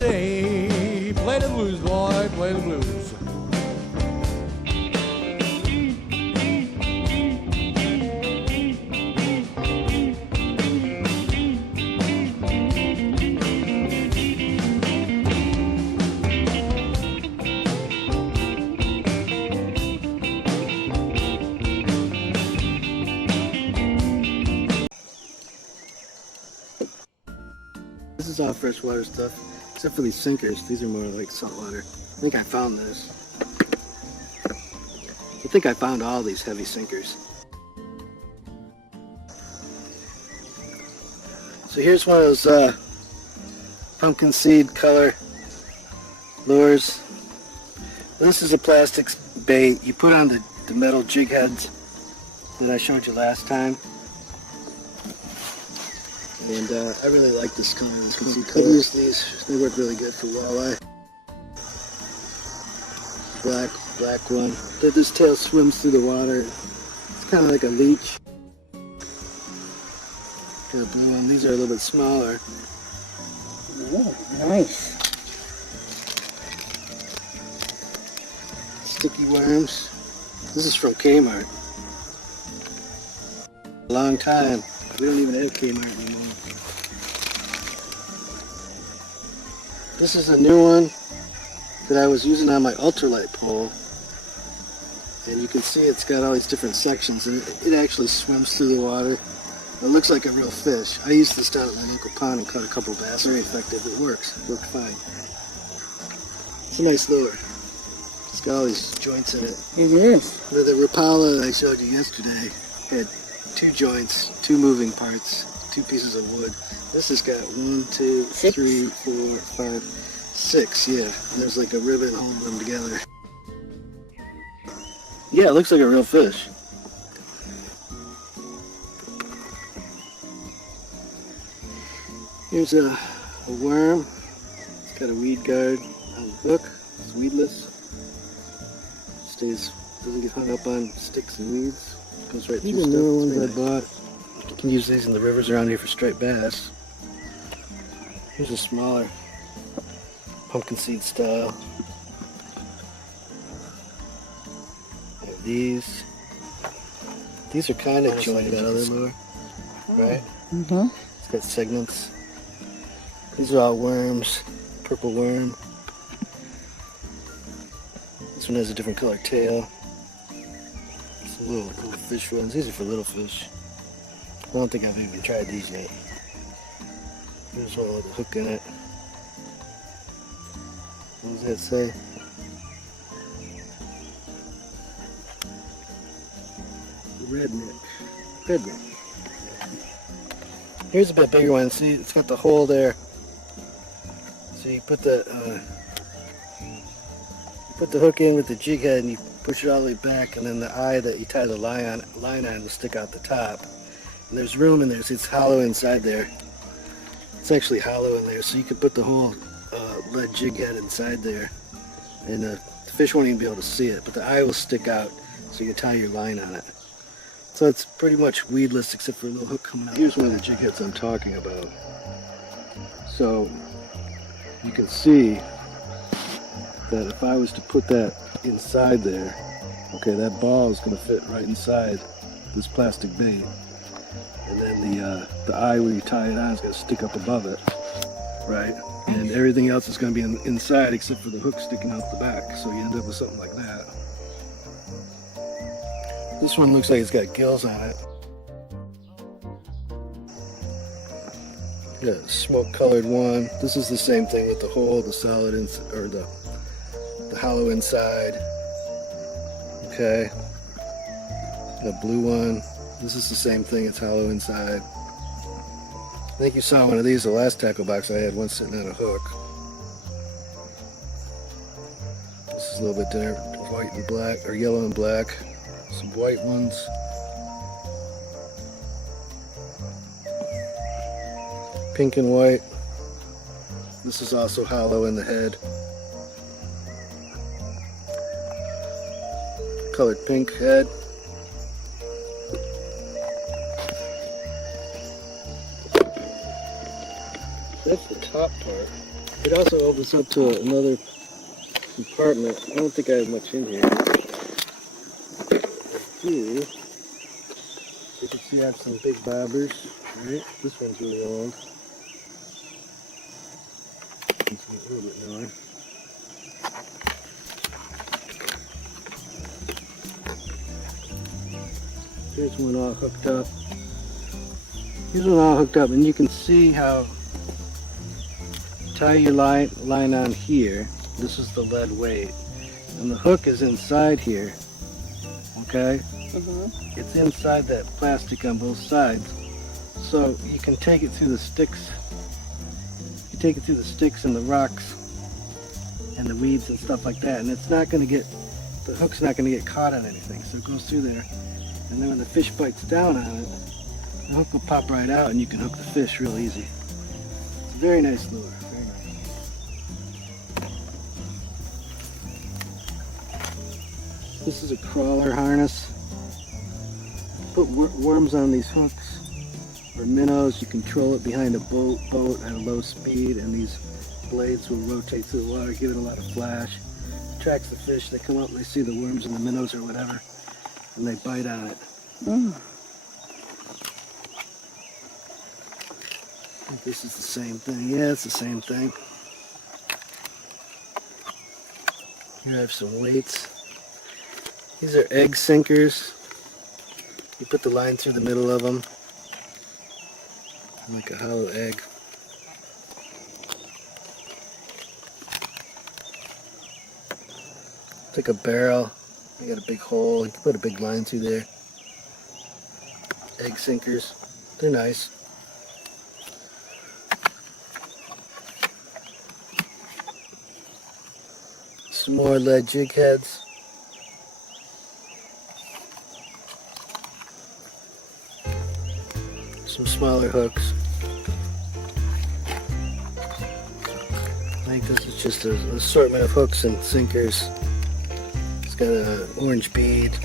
Hey, play the blues, boy, play the blues. This is all freshwater stuff, except for these sinkers. These are more like saltwater. I think I found this. I think I found all these heavy sinkers. So here's one of those pumpkin seed color lures. This is a plastic bait you put on the metal jig heads that I showed you last time. And I really like this color. I've used these. They work really good for walleye. Black one. This tail swims through the water. It's kind of like a leech. Got a blue one. These are a little bit smaller. Oh, nice. Sticky worms. This is from Kmart. A long time. We don't even have Kmart anymore. This is a new one that I was using on my ultralight pole. And you can see it's got all these different sections, and it actually swims through the water. It looks like a real fish. I used this down at my local pond and caught a couple bass. Very effective. It works. It worked fine. It's a nice lure. It's got all these joints in it. It is. The Rapala I showed you yesterday had 2 joints, 2 moving parts, 2 pieces of wood. This has got 1, 2, 6. 3, 4, 5, 6, yeah. And there's like a ribbon holding them together. Yeah, it looks like a real fish. Here's a worm. It's got a weed guard on the hook. It's weedless. Doesn't get hung up on sticks and weeds. Goes right through stuff. These are newer ones I bought. You can use these in the rivers around here for striped bass. Here's a smaller pumpkin seed style. And these are kind of jointed out of the lure, right? Mm-hmm. It's got segments. These are all worms, purple worm. This one has a different color tail. Some little fish ones. These are for little fish. I don't think I've even tried these yet. There's one with a hook in it. What does that say? Redneck. Here's a bit bigger one. See, it's got the hole there. So you put the hook in with the jig head and you push it all the way back, and then the eye that you tie the line on will stick out the top. And there's room in there, so it's hollow inside there. It's actually hollow in there, so you can put the whole lead jig head inside there, and the fish won't even be able to see it, but the eye will stick out, so you can tie your line on it. So it's pretty much weedless except for a little hook coming out. Here's one of the jig heads I'm talking about. So you can see that if I was to put that inside there, okay, that ball is going to fit right inside this plastic bait. And then the eye where you tie it on is going to stick up above it, right? And everything else is going to be inside except for the hook sticking out the back. So you end up with something like that. This one looks like it's got gills on it. Got a smoke-colored one. This is the same thing with the hole, the solid or the hollow inside. Okay. Got a blue one. This is the same thing, it's hollow inside. I think you saw one of these the last tackle box I had, one sitting on a hook. This is a little bit different, white and black, or yellow and black. Some white ones. Pink and white. This is also hollow in the head. Colored pink head. That's the top part. It also opens up to another compartment. I don't think I have much in here. Here, you can see I have some big bobbers. Right? This one's really old. This one's a little bit newer. Here's one all hooked up. Here's one all hooked up, and you can see how tie your line on here. This is the lead weight, and the hook is inside here. Okay, it's inside that plastic on both sides, so you can take it through the sticks. You take it through the sticks and the rocks and the weeds and stuff like that, and it's not going to get, the hook's not going to get caught on anything. So it goes through there, and then when the fish bites down on it, the hook will pop right out, and you can hook the fish real easy. It's a very nice lure. Very nice. This is a crawler harness. Put worms on these hooks or minnows. You control it behind a boat at a low speed, and these blades will rotate through the water, give it a lot of flash. Attracts the fish. They come up and they see the worms and the minnows or whatever, and they bite on it. I think this is the same thing. Yeah, it's the same thing. Here I have some weights. These are egg sinkers. You put the line through the middle of them, like a hollow egg. It's like a barrel. You got a big hole. You can put a big line through there. Egg sinkers. They're nice. Some more lead jig heads. Some smaller hooks. I think this is just an assortment of hooks and sinkers. It's got an orange bead.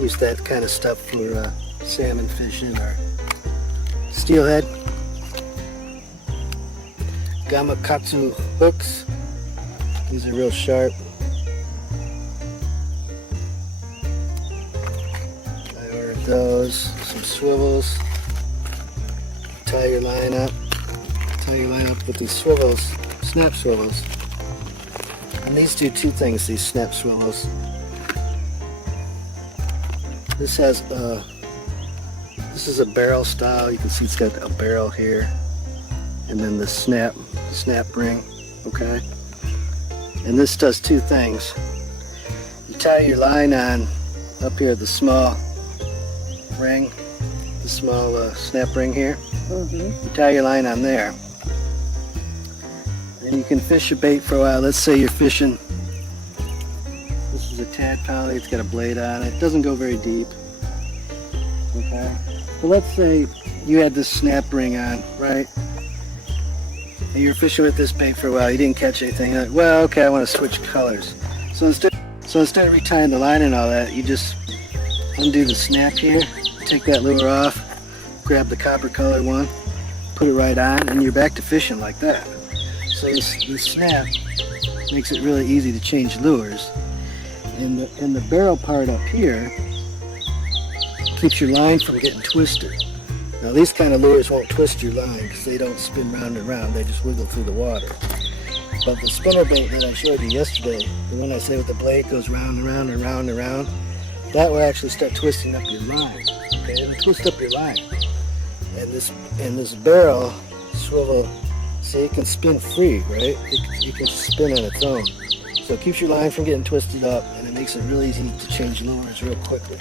Use that kind of stuff for salmon fishing or steelhead. Gamakatsu hooks. These are real sharp. I ordered those. Some swivels. Tie your line up. Tie your line up with these swivels, snap swivels. And these do two things, these snap swivels. This has this is a barrel style. You can see it's got a barrel here. And then the snap ring, okay? And this does two things. You tie your line on up here, the small ring, the small snap ring here. You tie your line on there. And you can fish a bait for a while. Let's say you're fishing. This is a tadpole. It's got a blade on it. It doesn't go very deep. Okay. But let's say you had this snap ring on, right? And you're fishing with this bait for a while. You didn't catch anything. You're like, well, okay, I want to switch colors. So instead of retying the line and all that, you just undo the snap here, take that lure off, grab the copper colored one, put it right on, and you're back to fishing like that. So this snap makes it really easy to change lures. And the barrel part up here keeps your line from getting twisted. Now these kind of lures won't twist your line because they don't spin round and round, they just wiggle through the water. But the spinner bait that I showed you yesterday, the one I say with the blade goes round and round and round and round, that will actually start twisting up your line. Okay, it'll twist up your line. And this barrel swivel, see, it can spin free, right? It can spin on its own. So it keeps your line from getting twisted up, and it makes it really easy to change lures real quickly.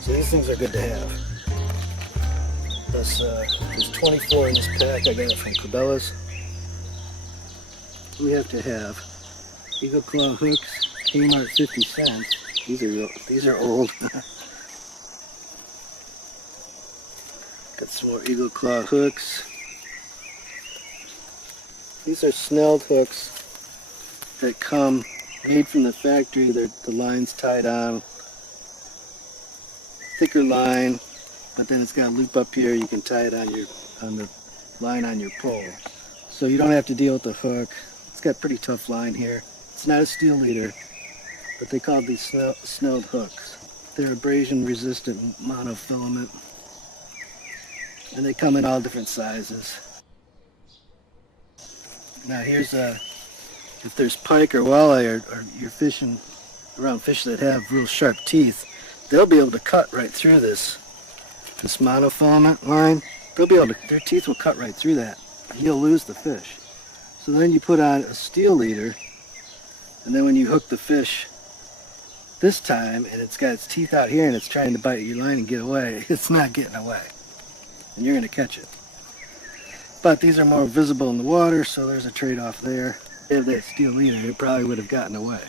So these things are good to have. There's 24 in this pack. I got it from Cabela's. We have to have Eagle Claw hooks, Kmart 50 cents. These are old. Got some more Eagle Claw hooks. These are snelled hooks that come made from the factory. The line's tied on. Thicker line, but then it's got a loop up here. You can tie it on the line on your pole. so you don't have to deal with the hook. It's got pretty tough line here. It's not a steel leader, but they call these snelled hooks. They're abrasion resistant monofilament, and they come in all different sizes. Now here's if there's pike or walleye or you're fishing around fish that have real sharp teeth, they'll be able to cut right through this monofilament line. They'll be able to, their teeth will cut right through that. And you'll lose the fish. So then you put on a steel leader, and then when you hook the fish this time, and it's got its teeth out here and it's trying to bite your line and get away, it's not getting away. And you're going to catch it. But these are more visible in the water, so there's a trade-off there. If that steel leader, it probably would have gotten away.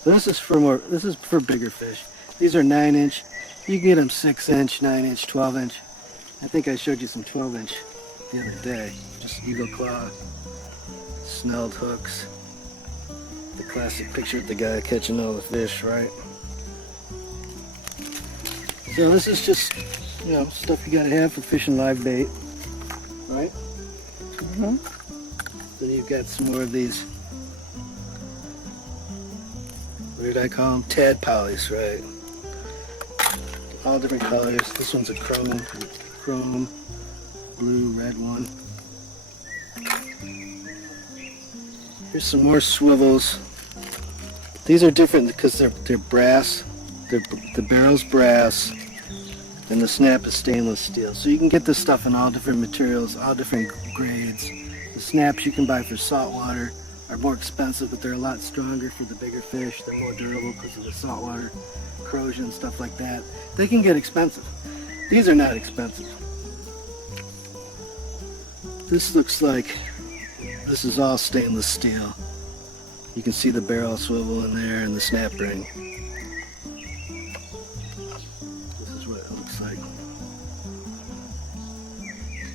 So this is for bigger fish. These are 9-inch. You can get them 6-inch, 9-inch, 12-inch. I think I showed you some 12-inch the other day. Just eagle claw, snelled hooks. The classic picture of the guy catching all the fish, right? So this is just, you know, stuff you gotta have for fishing live bait, right? Mm-hmm. Then you've got some more of these, what did I call them? Tadpoles, right? All different colors. This one's a chrome, blue, red one. Here's some more swivels. These are different because they're brass. The barrel's brass, and the snap is stainless steel. So you can get this stuff in all different materials, all different grades. The snaps you can buy for saltwater are more expensive, but they're a lot stronger for the bigger fish. They're more durable because of the saltwater corrosion, stuff like that. They can get expensive. These are not expensive. This looks like this is all stainless steel. You can see the barrel swivel in there and the snap ring. This is what it looks like.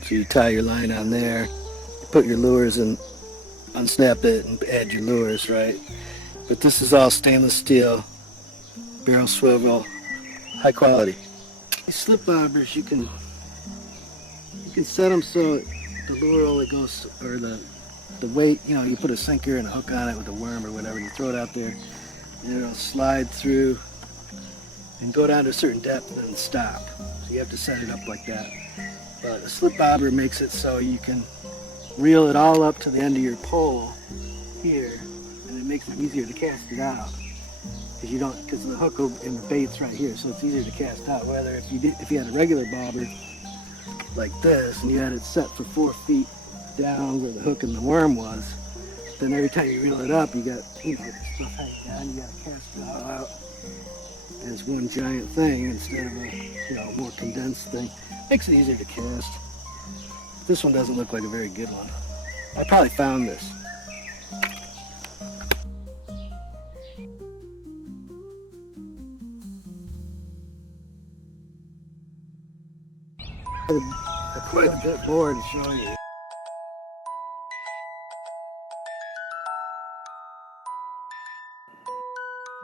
So you tie your line on there, you put your lures in, unsnap it and add your lures, right? But this is all stainless steel, barrel swivel, high quality. These slip bobbers, you can set them so the lure only goes, or the weight, you know, you put a sinker and a hook on it with a worm or whatever, and you throw it out there, and it'll slide through and go down to a certain depth and then stop. So you have to set it up like that. But a slip bobber makes it so you can reel it all up to the end of your pole here, and it makes it easier to cast it out. Because the hook and the bait's right here, so it's easier to cast out. Whether if you had a regular bobber like this and you had it set for 4 feet down where the hook and the worm was, then every time you reel it up, you got, you know, stuff hanging down. You got to cast it all out as one giant thing instead of a, you know, more condensed thing. Makes it easier to cast. This one doesn't look like a very good one. I probably found this. I'm quite a bit bored to show you.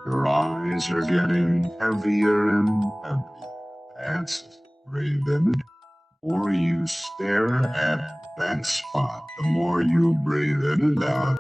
Your eyes are getting heavier and heavier. That's Ray Bennett. The more you stare at that spot, the more you breathe in and out.